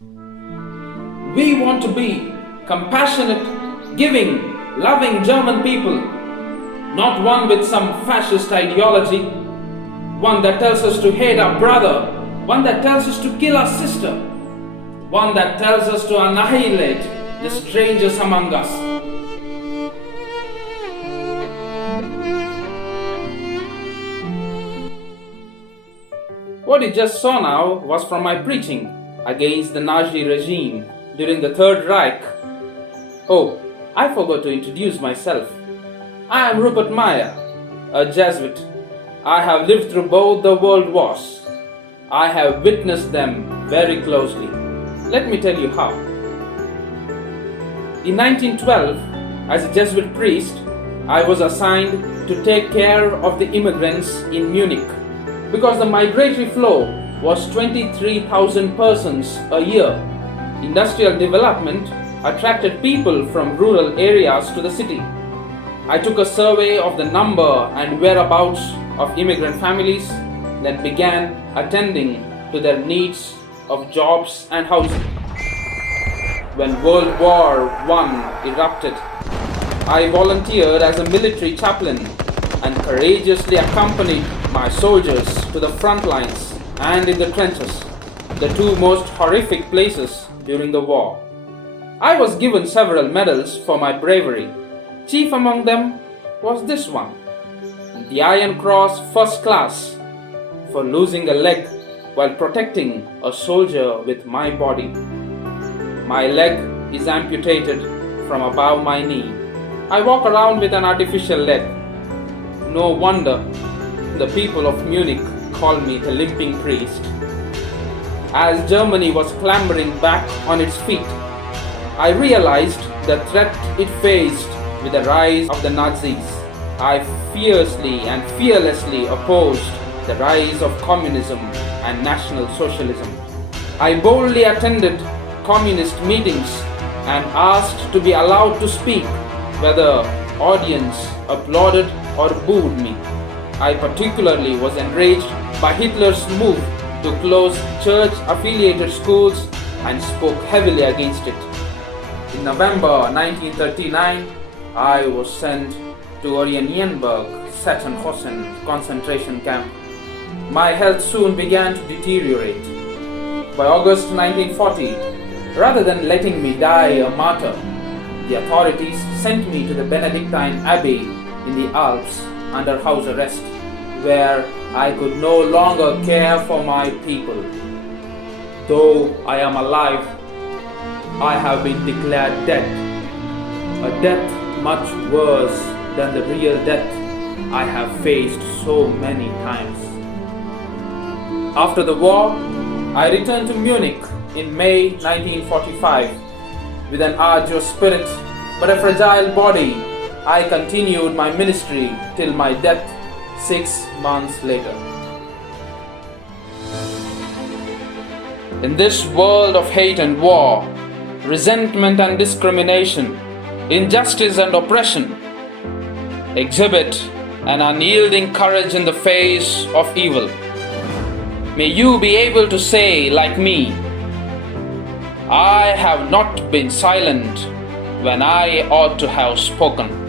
We want to be compassionate, giving, loving German people, not one with some fascist ideology, one that tells us to hate our brother, one that tells us to kill our sister, one that tells us to annihilate the strangers among us. What you just saw now was from my preaching against the Nazi regime during the Third Reich. Oh, I forgot to introduce myself. I am Rupert Mayer, a Jesuit. I have lived through both the world wars. I have witnessed them very closely. Let me tell you how. In 1912, as a Jesuit priest, I was assigned to take care of the immigrants in Munich because the migratory flow was 23,000 persons a year. Industrial development attracted people from rural areas to the city. I took a survey of the number and whereabouts of immigrant families, then began attending to their needs of jobs and housing. When World War I erupted, I volunteered as a military chaplain and courageously accompanied my soldiers to the front lines and in the trenches, the two most horrific places during the war. I was given several medals for my bravery. Chief among them was this one, the Iron Cross First Class, for losing a leg while protecting a soldier with my body. My leg is amputated from above my knee. I walk around with an artificial leg. No wonder the people of Munich call me the limping priest. As Germany was clambering back on its feet, I realized the threat it faced with the rise of the Nazis. I fiercely and fearlessly opposed the rise of communism and National Socialism. I boldly attended communist meetings and asked to be allowed to speak, whether audience applauded or booed me. I particularly was enraged by Hitler's move to close church-affiliated schools and spoke heavily against it. In November 1939, I was sent to Oranienburg, Sachsenhausen concentration camp. My health soon began to deteriorate. By August 1940, rather than letting me die a martyr, the authorities sent me to the Benedictine Abbey in the Alps under house arrest, where I could no longer care for my people. Though I am alive, I have been declared dead, a death much worse than the real death I have faced so many times. After the war, I returned to Munich in May 1945. With an arduous spirit but a fragile body, I continued my ministry till my death 6 months later. In this world of hate and war, resentment and discrimination, injustice and oppression, exhibit an unyielding courage in the face of evil. May you be able to say, like me, I have not been silent when I ought to have spoken.